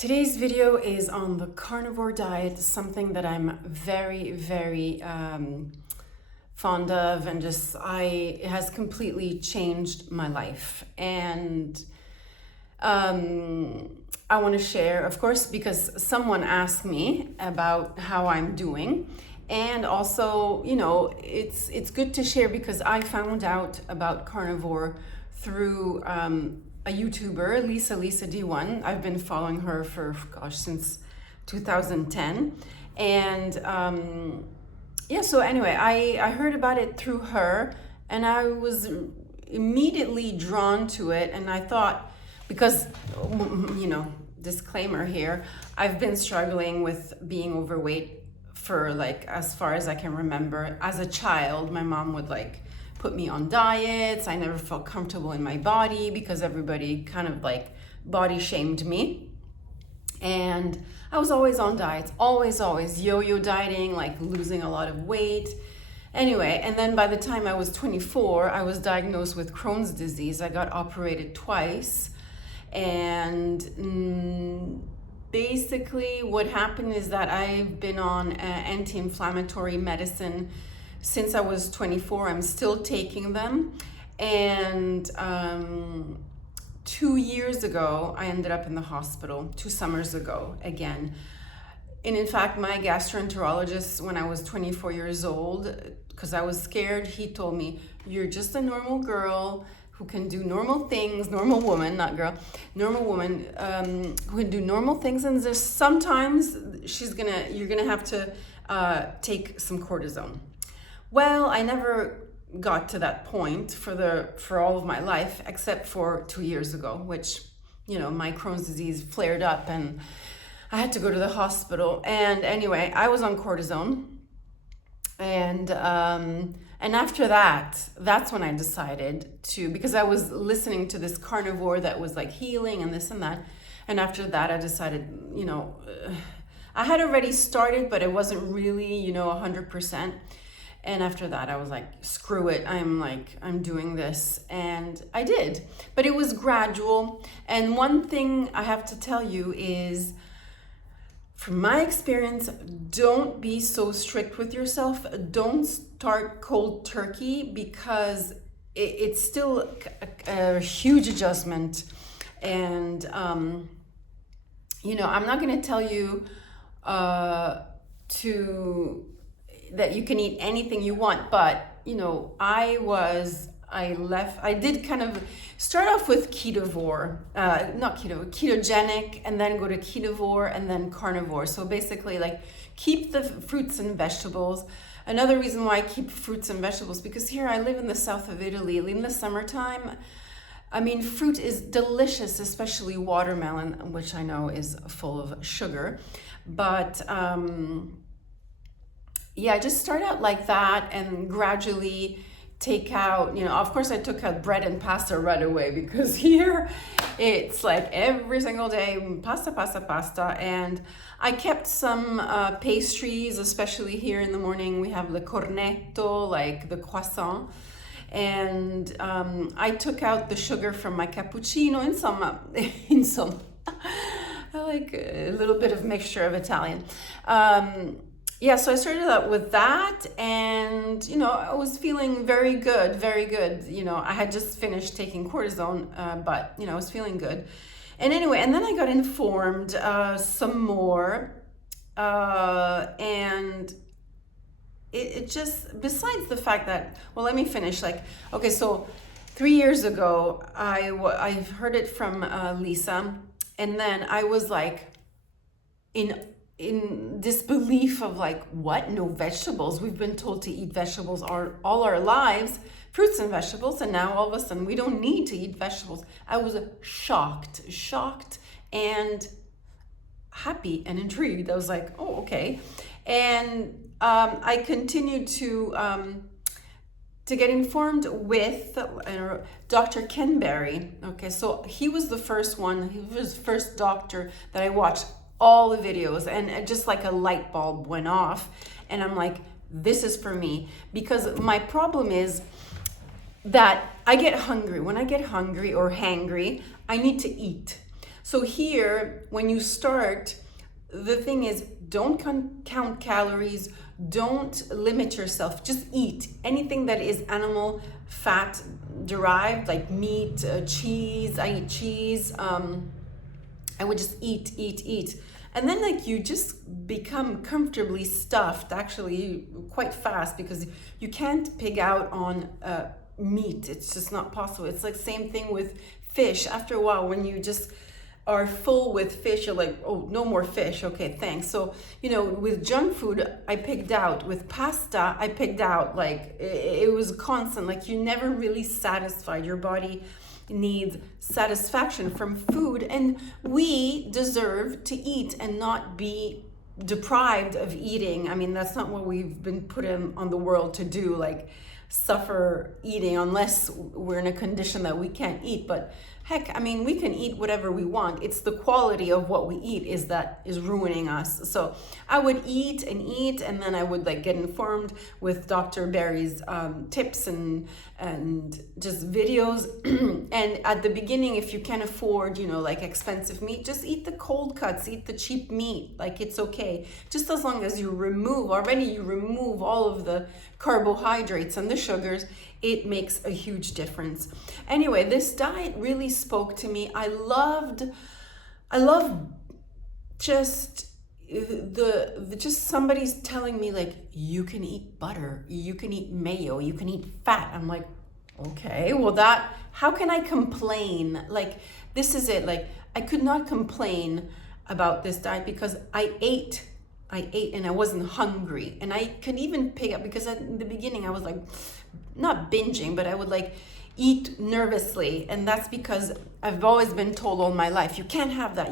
Today's video is on the carnivore diet, something that I'm very fond of, and it has completely changed my life. And I want to share, of course, because someone asked me about how I'm doing. And also, it's good to share because I found out about carnivore through a YouTuber, Lisa D1. I've been following her for, since 2010. And so anyway, I heard about it through her and I was immediately drawn to it. And I thought, because, disclaimer here, I've been struggling with being overweight for as far as I can remember. As a child, my mom would put me on diets. I never felt comfortable in my body because everybody kind of body shamed me. And I was always on diets, always yo-yo dieting, losing a lot of weight. Anyway, and then by the time I was 24, I was diagnosed with Crohn's disease. I got operated twice. And basically what happened is that I've been on anti-inflammatory medicine since I was 24. I'm still taking them. And 2 years ago, I ended up in the hospital, 2 summers ago again. And in fact, my gastroenterologist, when I was 24 years old, because I was scared, he told me, "You're just a normal girl who can do normal things, normal woman, not girl, normal woman, who can do normal things, and there's sometimes you're gonna have to take some cortisone." Well, I never got to that point for all of my life, except for 2 years ago, which, my Crohn's disease flared up and I had to go to the hospital. And anyway, I was on cortisone. And after that's when I decided to, because I was listening to this carnivore that was healing and this and that. And after that, I decided, I had already started, but it wasn't really, 100%. And after that, I was like, screw it. I'm doing this. And I did, but it was gradual. And one thing I have to tell you is, from my experience, don't be so strict with yourself. Don't start cold turkey because it's still a huge adjustment. And, I'm not going to tell you that you can eat anything you want, but, I did kind of start off with ketogenic, and then go to ketovore and then carnivore. So basically keep the fruits and vegetables. Another reason why I keep fruits and vegetables, because here I live in the south of Italy. In the summertime, fruit is delicious, especially watermelon, which I know is full of sugar. But I just start out like that and gradually take out, of course I took out bread and pasta right away, because here it's every single day, pasta. And I kept some pastries, especially here in the morning. We have the cornetto, the croissant. And I took out the sugar from my cappuccino in some I like a little bit of mixture of Italian. So I started out with that, and, I was feeling very good. I had just finished taking cortisone, but, I was feeling good. And anyway, and then I got informed some more, and it just, besides the fact that, well, let me finish. Okay, so 3 years ago, I heard it from Lisa, and then I was in disbelief of what? No vegetables? We've been told to eat vegetables all our lives, fruits and vegetables, and now all of a sudden we don't need to eat vegetables. I was shocked and happy and intrigued. I was like, oh, okay. And I continued to get informed with Dr. Ken Berry. Okay, so he was the first one. He was the first doctor that I watched all the videos, and just a light bulb went off, and I'm like, this is for me. Because my problem is that I get hungry. When I get hungry or hangry, I need to eat. So here, when you start, the thing is, don't count calories, don't limit yourself, just eat anything that is animal fat derived, like meat, cheese. I eat cheese. I would just eat. And then like you just become comfortably stuffed actually quite fast, because you can't pig out on meat. It's just not possible. It's like same thing with fish. After a while, when you just are full with fish, you're like, oh, no more fish. Okay, thanks. So, with junk food, I pigged out. With pasta, I pigged out. Like it was constant. Like you never really satisfied. Your body needs satisfaction from food, and we deserve to eat and not be deprived of eating. I mean, that's not what we've been put on the world to do, like suffer eating, unless we're in a condition that we can't eat. But heck, I mean, we can eat whatever we want. It's the quality of what we eat is ruining us. So I would eat, and then I would like get informed with Dr. Barry's tips and just videos. And at the beginning, if you can afford, like expensive meat, just eat the cold cuts, eat the cheap meat. Like it's okay. Just as long as you remove all of the carbohydrates and the sugars, it makes a huge difference. Anyway, this diet really spoke to me. I love just just somebody's telling me like, you can eat butter, you can eat mayo, you can eat fat. I'm like, okay, well how can I complain? Like, this is it. Like, I could not complain about this diet because I ate and I wasn't hungry, and I could even pick up, because at the beginning I was like, not binging, but I would like eat nervously. And that's because I've always been told all my life, you can't have that,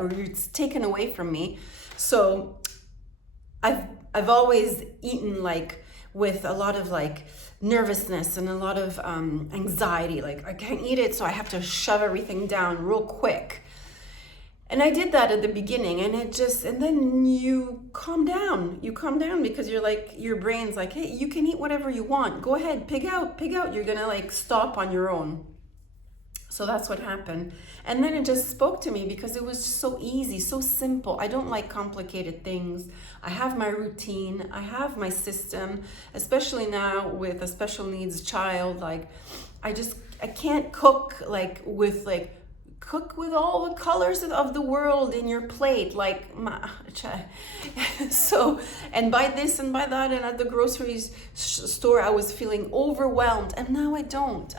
or it's taken away from me. So I've always eaten like with a lot of like nervousness and a lot of anxiety. Like, I can't eat it, so I have to shove everything down real quick. And I did that at the beginning, and then you calm down. You calm down because you're like, your brain's like, hey, you can eat whatever you want. Go ahead, pig out. You're gonna like stop on your own. So that's what happened. And then it just spoke to me because it was so easy, so simple. I don't like complicated things. I have my routine. I have my system, especially now with a special needs child. Like, I can't cook cook with all the colors of the world in your plate, so, and buy this and buy that, and at the grocery store I was feeling overwhelmed, and now I don't.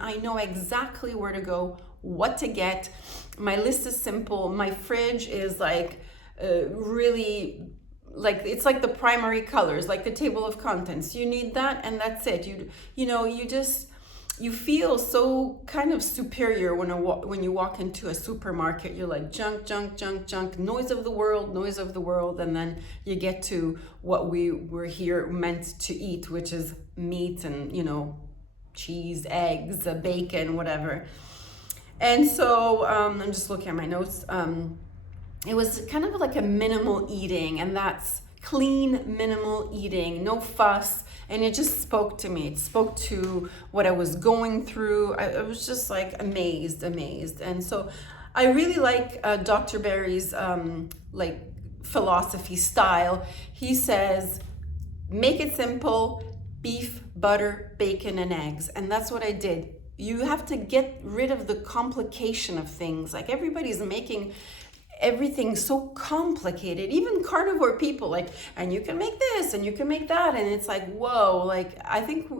I know exactly where to go, what to get. My list is simple. My fridge is like really, like, it's like the primary colors, like the table of contents. You need that, and that's it. You feel so kind of superior when you walk into a supermarket. You're like, junk, noise of the world, and then you get to what we were here meant to eat, which is meat and, cheese, eggs, bacon, whatever. And so I'm just looking at my notes. It was kind of like a minimal eating, and that's clean, minimal eating, no fuss. And it just spoke to me. It spoke to what I was going through. I was just like amazed. And so I really like Dr. Barry's like philosophy style. He says, make it simple: beef, butter, bacon, and eggs. And that's what I did. You have to get rid of the complication of things. Like, everybody's making everything so complicated, even carnivore people, like, and you can make this and you can make that, and it's like, whoa. Like, I think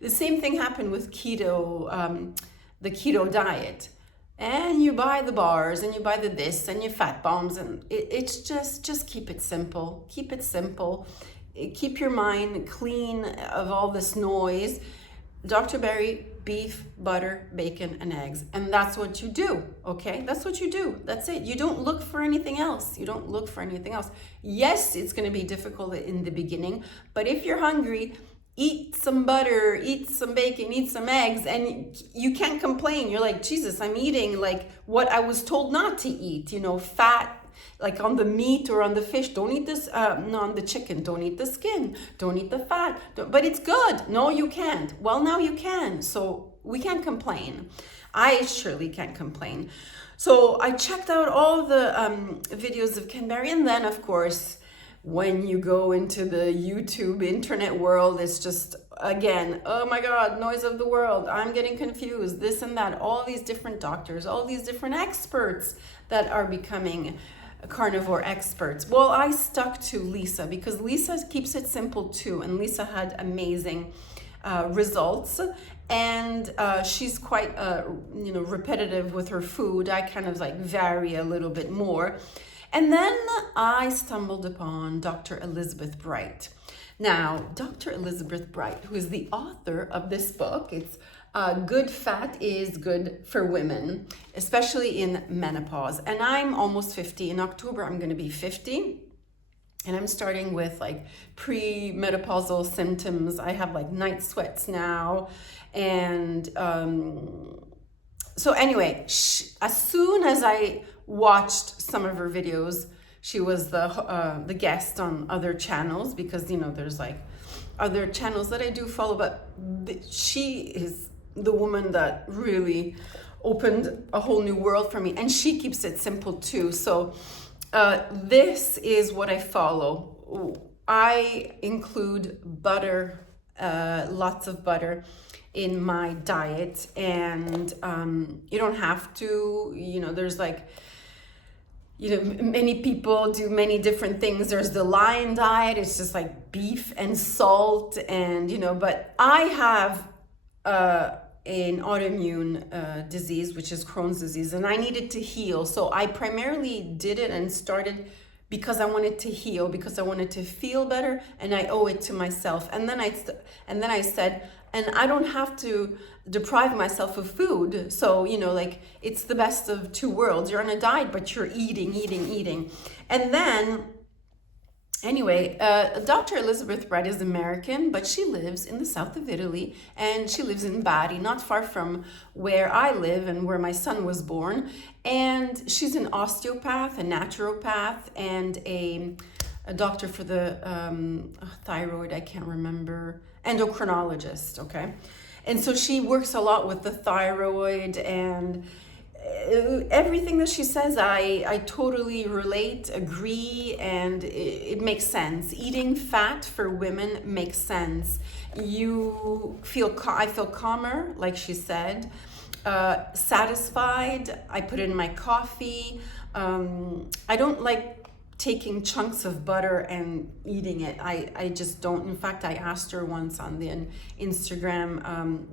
the same thing happened with keto, the keto diet, and you buy the bars and you buy the this and your fat bombs, and it's just keep it simple. Keep your mind clean of all this noise. Dr. Barry, beef, butter, bacon, and eggs. And that's what you do, okay? That's what you do. That's it. You don't look for anything else. Yes, it's going to be difficult in the beginning, but if you're hungry, eat some butter, eat some bacon, eat some eggs, and you can't complain. You're like, Jesus, I'm eating like what I was told not to eat, fat, like on the meat or on the fish. Don't eat this, no, on the chicken, don't eat the skin, don't eat the fat, but it's good. No, you can't. Well, now you can. So we can't complain. I surely can't complain. So I checked out all the videos of Ken Berry, and then of course, when you go into the YouTube internet world, it's just, again, oh my God, noise of the world. I'm getting confused, this and that, all these different doctors, all these different experts that are becoming carnivore experts. Well, I stuck to Lisa because Lisa keeps it simple too, and Lisa had amazing results, and she's quite repetitive with her food. I kind of like vary a little bit more. And then I stumbled upon Dr. Elizabeth Bright. Now, Dr. Elizabeth Bright, who is the author of this book, it's Good Fat is Good for Women, especially in menopause. And I'm almost 50. In October, I'm going to be 50. And I'm starting with like pre-menopausal symptoms. I have like night sweats now. And so anyway, as soon as I watched some of her videos, she was the guest on other channels, because, you know, there's like other channels that I do follow, but she is the woman that really opened a whole new world for me. And she keeps it simple too. So this is what I follow. I include butter, lots of butter in my diet, and you don't have to, you know, there's like, you know, many people do many different things. There's the lion diet, it's just like beef and salt, and, you know, but I have an autoimmune disease, which is Crohn's disease, and I needed to heal. So I primarily did it and started because I wanted to heal, because I wanted to feel better, and I owe it to myself. And then I said, and I don't have to deprive myself of food. So, you know, like, it's the best of two worlds. You're on a diet, but you're eating. And then, anyway, Dr. Elizabeth Bright is American, but she lives in the south of Italy, and she lives in Bari, not far from where I live and where my son was born. And she's an osteopath, a naturopath, and a doctor for the thyroid, I can't remember, endocrinologist, okay? And so she works a lot with the thyroid, and everything that she says, I totally relate, agree, and it makes sense. Eating fat for women makes sense. I feel calmer, like she said, satisfied. I put it in my coffee. I don't like taking chunks of butter and eating it. I just don't. In fact, I asked her once on the Instagram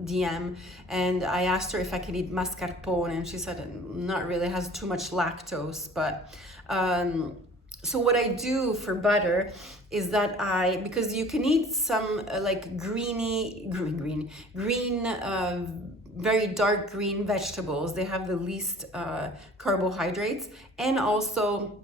DM, and I asked her if I could eat mascarpone, and she said not really, it has too much lactose. But so what I do for butter is that because you can eat some like green, very dark green vegetables. They have the least carbohydrates, and also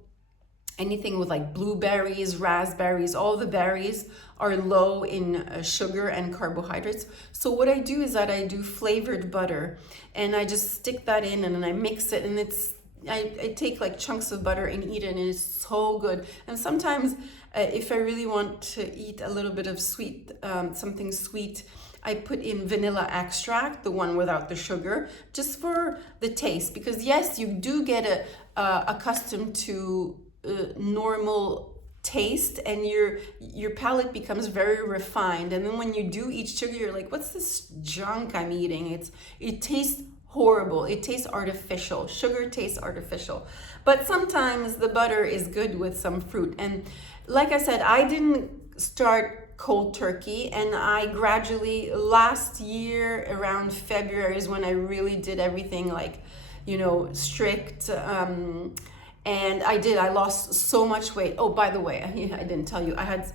anything with like blueberries, raspberries, all the berries are low in sugar and carbohydrates. So what I do is that I do flavored butter, and I just stick that in, and then I mix it, and I take like chunks of butter and eat it, and it's so good. And sometimes if I really want to eat a little bit of sweet, something sweet, I put in vanilla extract, the one without the sugar, just for the taste. Because yes, you do get accustomed to normal taste, and your palate becomes very refined, and then when you do eat sugar, you're like, what's this junk I'm eating? It tastes horrible, it tastes artificial. Sugar tastes artificial. But sometimes the butter is good with some fruit. And like I said, I didn't start cold turkey, and I gradually, last year around February is when I really did everything like, you know, strict. And I lost so much weight. Oh, by the way, I didn't tell you, I had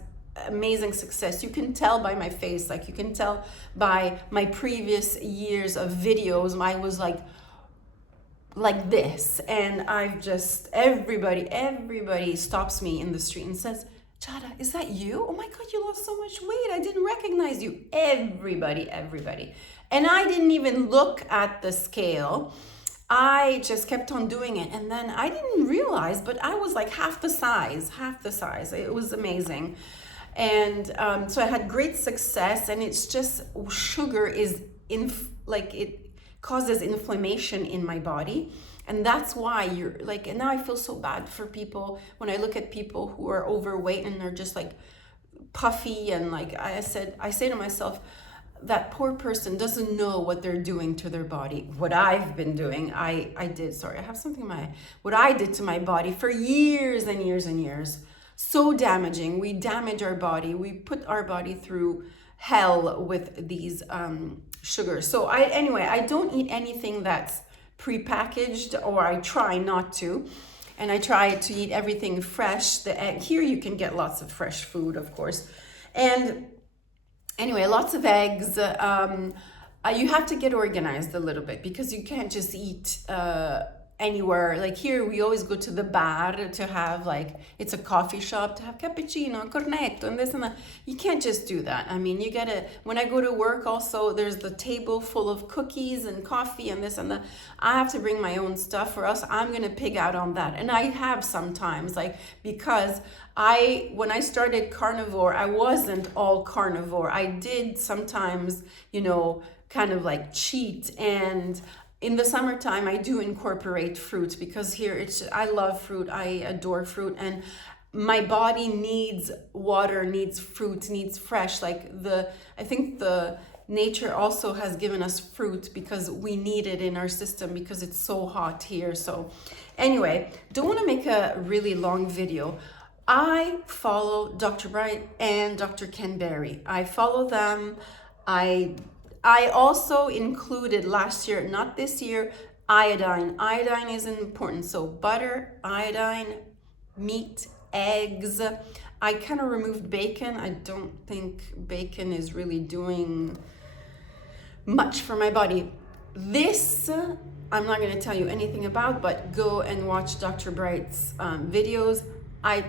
amazing success. You can tell by my face, like you can tell by my previous years of videos, I was like this. And I've just, everybody stops me in the street and says, Chada, is that you? Oh my God, you lost so much weight. I didn't recognize you. Everybody. And I didn't even look at the scale. I just kept on doing it, and then I didn't realize, but I was like half the size. It was amazing. And so I had great success, and it's just sugar is it causes inflammation in my body, And that's why you're like, and now I feel so bad for people when I look at people who are overweight and they're just like puffy, and like I say to myself, that poor person doesn't know what they're doing to their body. What I've been doing, I did, sorry, I have something in my, what I did to my body for years and years and years. So damaging. We damage our body. We put our body through hell with these sugars. So I don't eat anything that's prepackaged, or I try not to. And I try to eat everything fresh. The egg, here you can get lots of fresh food, of course. And anyway, lots of eggs. You have to get organized a little bit, because you can't just eat anywhere. Like here, we always go to the bar to have, like, it's a coffee shop, to have cappuccino, cornetto, and this and that. You can't just do that. I mean, you gotta, when I go to work also, there's the table full of cookies and coffee and this and that. I have to bring my own stuff, or else I'm gonna pig out on that. And I have sometimes, like, because when I started carnivore, I wasn't all carnivore. I did sometimes, kind of like cheat. And in the summertime, I do incorporate fruit, because here I love fruit. I adore fruit, and my body needs water, needs fruit, needs fresh. Like I think the nature also has given us fruit because we need it in our system, because it's so hot here. So anyway, don't want to make a really long video. I follow Dr. Bright and Dr. Ken Berry. I follow them. I also included last year, not this year, iodine. Iodine is important. So butter, iodine, meat, eggs. I kind of removed bacon. I don't think bacon is really doing much for my body. This, I'm not going to tell you anything about, but go and watch Dr. Bright's videos.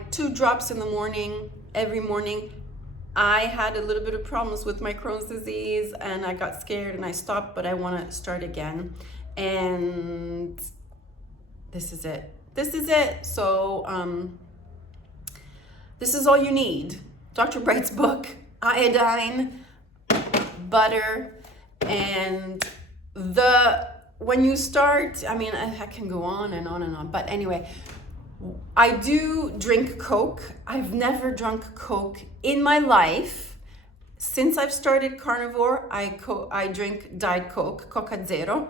2 drops in the morning, every morning. I had a little bit of problems with my Crohn's disease, and I got scared and I stopped, but I want to start again. And this is it. This is it. So this is all you need. Dr. Bright's book, iodine, butter, and when you start, I mean, I can go on and on and on, but anyway, I do drink Coke. I've never drunk Coke in my life. Since I've started carnivore, I drink Diet Coke, Coca Zero.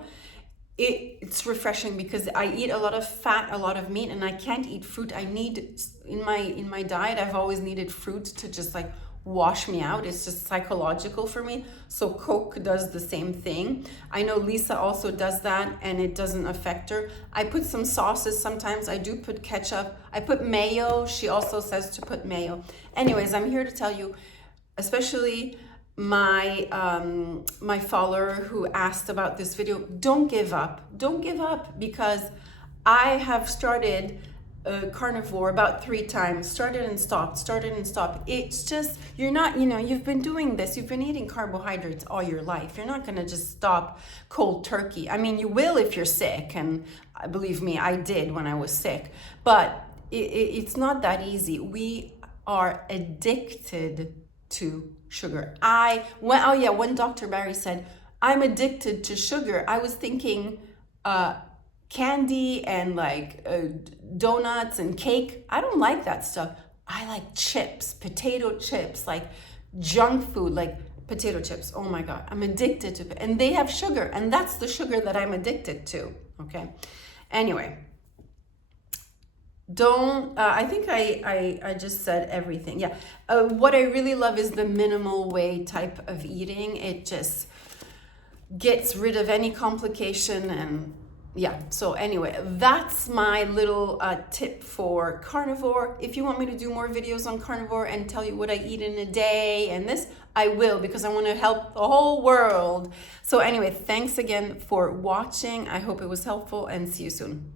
It's refreshing because I eat a lot of fat, a lot of meat, and I can't eat fruit. I need, in my diet, I've always needed fruit to just like wash me out. It's just psychological for me. So Coke does the same thing. I know Lisa also does that, and it doesn't affect her. I put some sauces sometimes. I do put ketchup. I put mayo. She also says to put mayo. Anyways, I'm here to tell you, especially my my follower who asked about this video, don't give up. Don't give up, because I have started carnivore about 3 times, started and stopped. It's just, you're not, you've been doing this, you've been eating carbohydrates all your life. You're not going to just stop cold turkey. I mean, you will if you're sick, and believe me, I did when I was sick, but it's not that easy. We are addicted to sugar. When Dr. Barry said, I'm addicted to sugar, I was thinking candy and like donuts and cake. I don't like that stuff. I like chips, potato chips, like junk food, like potato chips. Oh my God, I'm addicted to it. And they have sugar, and that's the sugar that I'm addicted to. Okay. Anyway, I think I just said everything. Yeah. What I really love is the minimal way type of eating. It just gets rid of any complication, and yeah, so anyway, that's my little tip for carnivore. If you want me to do more videos on carnivore and tell you what I eat in a day and this, I will, because I want to help the whole world. So anyway, thanks again for watching. I hope it was helpful, and see you soon.